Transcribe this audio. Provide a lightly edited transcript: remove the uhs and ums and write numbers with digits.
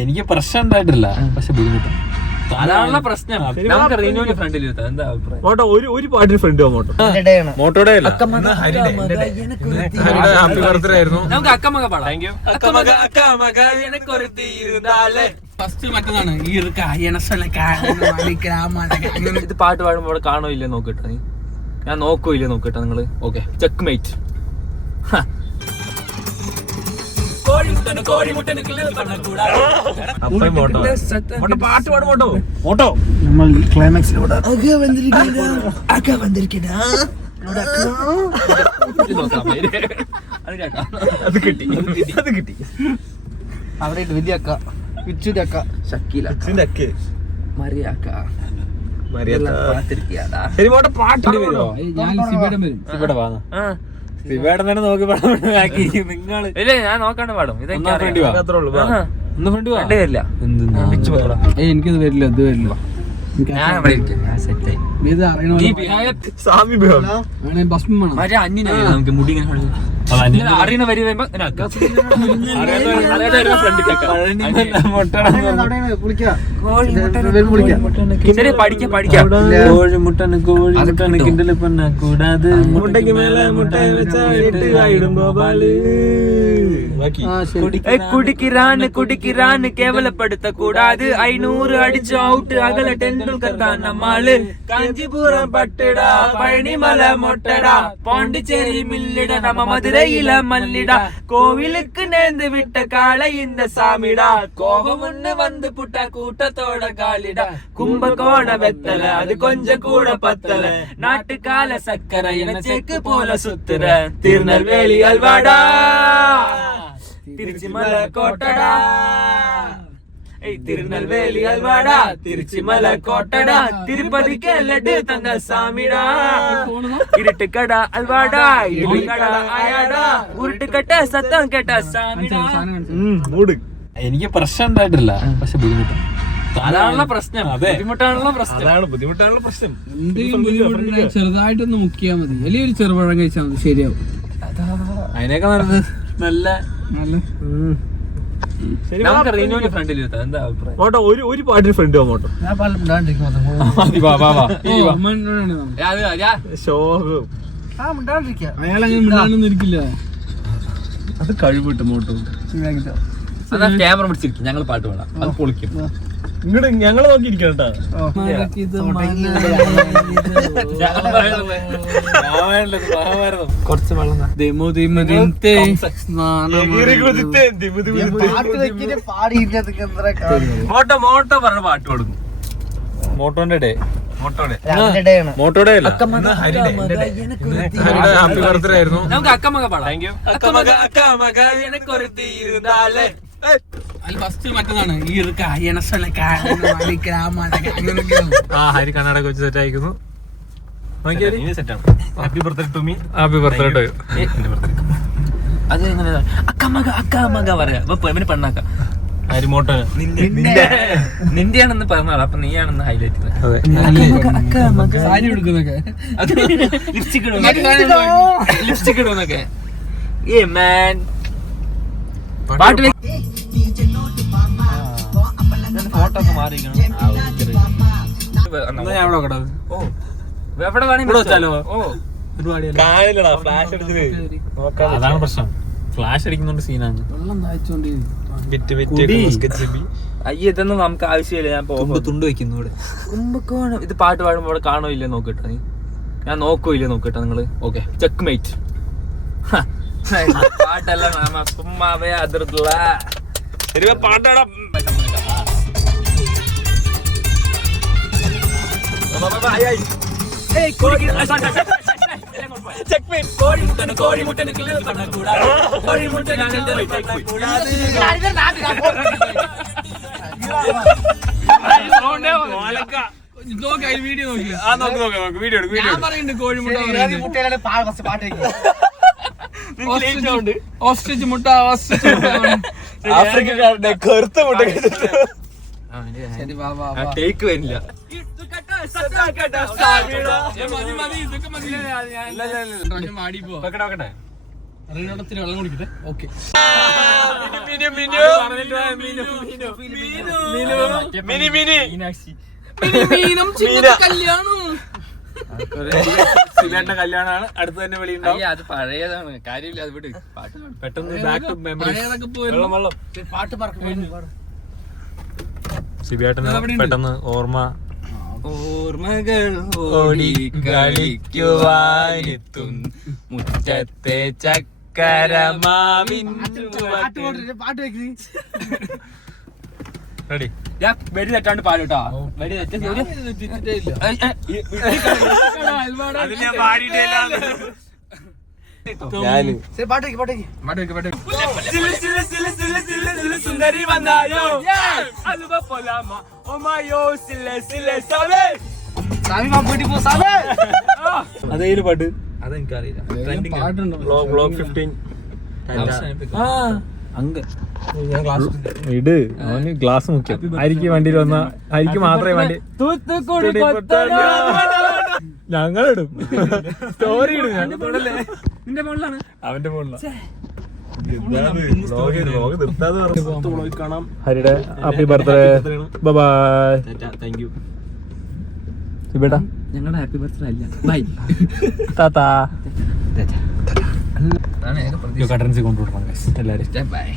എനിക്ക് പ്രശ്നം ഉണ്ടായിട്ടില്ല, പക്ഷെ ബുദ്ധിമുട്ട് അതാണുള്ള പ്രശ്നം. നമുക്ക് റീനോന്റെ ഫ്രണ്ടിൽ എന്താ അഭിപ്രായം? ഒരു പാട്ടിന് ഫ്രണ്ട് മോട്ടോടെ ഹാപ്പി ബർത്ത്ഡേ ആയിരുന്നു. നമുക്ക് അക്കമക പാടാം. ഫസ്റ്റ് മറ്റതാണ് ഇത് പാട്ട് പാടുമ്പോൾ കാണോ ഇല്ലേ നോക്കട്ടെ നീ. ഞാൻ നോക്കോ ഇല്ലേ നോക്കട്ടെ നിങ്ങള്. Okay, check mate. പാട്ട് പാടും മോട്ടോ. നമ്മൾ ക്ലൈമാക്സിലൂടെ അത് കിട്ടി. അവിടെ വലിയ അക്ക വിച്ചുന്റെ അക്ക ഷക്കീല ശരി മോട്ടോ പാട്ട് വരുമോ? ഞാൻ സിബിയുടെ വരും. ഇവിടെ വാ, ശിവേടൻ തന്നെ നോക്കി പാടാക്കി നിങ്ങൾ. ഇല്ല, ഞാൻ നോക്കാണ്ട് പാടും. ഒന്ന് ഫ്രണ്ട് വാ. വരില്ല. എനിക്കത് വരില്ല, ഇത് വരില്ല. ഞാൻ അവിടെ ഇരിക്കാം. ഞാൻ സെറ്റായി. ഇത് അറിയണ സാമി ബഹളം. ഭസ്മം വേണം. മറ്റേ അന്യനെ നമുക്ക് മുടി ഇങ്ങനെ അറിയണ വരി വരുമ്പോ ശരി, പഠിക്കാം. കോഴിമുട്ടന് കോഴിമുട്ടന് കിണ്ടല് പണ്ണ കൂടാതെ മുട്ടയ്ക്ക് മേലെ മുട്ട വെച്ചിടുമ്പോ കുടിക്കിറാന് കേവലപ്പെടുത്ത കൂടാതെ 500 അടിച്ചു ഔട്ട് അകല ടെണ്ടുൽക്കർ താൻ നമ്മള് കാഞ്ചിപുരം പട്ടിട പഴനിമല മൊട്ടട പോണ്ടിച്ചേരി മില്ലിട നമ്മ മധുരയില മല്ലിട കോവിലുക്ക് നേർந்து വിട്ട കാള இந்த சாமிடா கோபம் ஒண்ணு வந்து புட்டா கூட்டத்தோட காலிடா கும்பகோண வெத்தல அது கொஞ்சம் கூட பத்தல நாட்டுக்கால சக்கரை என செக்கு போல சுத்துற திருநெல்வேலி அல்வாடா திருச்சிமலை கோட்டடா திருநெல்வேலி அல்வாடா திருச்சிமலை கோட்டடா திருப்பதிக்கு லட்டு தந்த சாமிடா இருட்டு கடா அல்வாடா இருட்டு கடா ஆயாடா உருட்டு கட்ட சத்தம் கேட்ட சாமிடா. എനിക്ക് പ്രശ്നം ഉണ്ടായിട്ടില്ല, പക്ഷെ ബുദ്ധിമുട്ട് അതാണുള്ള പ്രശ്നം. ബുദ്ധിമുട്ടാണുള്ള പ്രശ്നം. എന്തെങ്കിലും ബുദ്ധിമുട്ടുണ്ടെങ്കിൽ ചെറുതായിട്ടൊന്ന് മുക്കിയാൽ മതി, അല്ലെങ്കിൽ ഒരു ചെറുപഴം കഴിച്ചാൽ മതി, ശരിയാവും. അതിനൊക്കെ നല്ല നമുക്ക് റീനോന്റെ ഫ്രണ്ടിൽ എന്താ അഭിപ്രായം? മോട്ടോ ഒരു പാട്ടിന് ഫ്രണ്ട് മോട്ടോ. ശോകം അയാളങ്ങനെ മിണ്ടാനൊന്നും ഇരിക്കില്ല. അത് കഴിവിട്ട് മോട്ടോ. അതാ ക്യാമറ പിടിച്ചിരിക്കും, ഞങ്ങൾ പാട്ട് പാടാം, അത് പൊളിക്കും. ഇങ്ങോട്ട് ഞങ്ങള് നോക്കിയിരിക്കണം കേട്ടോ. കുറച്ച് വെള്ളം മോട്ടോ പറഞ്ഞ പാട്ട് കൊടുക്കും. മോട്ടോന്റെ ഡേ. മോട്ടോടെ ഹാപ്പി ബർത്ത്ഡേ ആയിരുന്നു. നമുക്ക് അക്കമക പാടാം. ഫസ്റ്റ് മറ്റതാണ് ഹരി കണ്ണടക്ക് വെച്ച് സെറ്റ് അയക്കുന്നു. Happy birthday to me. Happy birthday to you. അത് എങ്ങനെ അക്കമക പറയാ ഇവന് പെണ്ണാക്കാം. ഹരിമോട്ടോ നിന്റെയാണെന്ന് പറഞ്ഞാൽ അപ്പൊ നീയാണെന്ന് ഹൈലൈറ്റ് സാരി എടുക്കുന്നൊക്കെ ലിപ്സ്റ്റിക് ഇടുന്നൊക്കെ. ഏ മാൻ പാട്ട് ഫോട്ടോ ഒക്കെ മാറിയിരിക്കണം. എവിടെ അതാണ് പ്രശ്നം, ഫ്ലാഷ് അടിക്കുന്നോണ്ട് സീനാണ്. വെള്ളം താഴ്ച്ചോണ്ടിരിക്കും. അയ്യ, ഇതൊന്നും നമുക്ക് ആവശ്യമില്ല. ഞാൻ തുണ്ട് വെക്കുന്നു ഇവിടെ. കുംഭകോണം. ഇത് പാട്ട് പാടുമ്പോൾ കാണോ ഇല്ലേ നോക്കട്ടെ നീ. ഞാൻ നോക്കോ ഇല്ലേ നോക്കട്ടെ നിങ്ങള്. Okay, check mate. പാട്ടല്ല നാമ സുമ്മാവേ അതിർത്തില്ല. പാട്ടാടാ. വീഡിയോ നോക്കി കോഴിമുട്ട ഓസ്ട്രിച്ച് മുട്ട ആഫ്രിക്കക്കാരുടെ കറുത്ത മുട്ട. ടേക്ക് വരില്ല. മതി മതി ഇതൊക്കെ മതി മാടിപ്പോ വെക്കട്ടെ വെക്കട്ടെ അറിയണോടത്തിന് വെള്ളം കുടിക്കട്ടെ. ഓക്കെ മിനി മിനി മീനും ചിന്ന കല്യാണം. സിലേട്ടന്റെ കല്യാണമാണ് അടുത്ത് തന്നെ വിളി ഉണ്ടാവും. അത് പഴയതാണ് കാര്യമില്ല. അത് വിട്, പാട്ട് പാടും. പെട്ടെന്ന് ബാക്ക് ടു മെമ്മറി. പഴയതൊക്കെ പോയി വെള്ളം പാട്ട് പറക്കും. സിബിയേട്ടന് പെട്ടെന്ന് ഓർമ്മ ഓർമ്മകൾ ഓടി കളിക്കുവാനെത്തും മുറ്റത്തെ ചക്കരമാവിൻ റെഡി. വെടി തെറ്റാണ്ട് പാടുട്ടോ. വെടി തെറ്റ സുന്ദരി വന്നായോ അലുവ പൊലാമ ഒമായോ സിലെ സിലെ സവേ അതേല് പാട്ട് പാട്ടുണ്ടോ? ബ്ലോഗ് 15 ഇട് അവന് ഗ്ലാസ് മുഖ്യം. അരിക്ക് വണ്ടിയിൽ വന്ന അരിക്ക് മാത്രമേ വണ്ടി ഞങ്ങളിടും. സ്റ്റോറി ഇടും. നിന്റെ മുകളിലാണ്. അവന്റെ മുകളിലാണ്. കാണാം. ഹരിയുടെ happy birthday. Bye. Thank you. ബേട്ടാ ഞങ്ങളുടെ ഹാപ്പി ബർത്ത്ഡേ അല്ല, ബൈ. താത്താ അതാണ് കട്ടൻസി കൊണ്ടുവിടണം എല്ലാരും. ബൈ.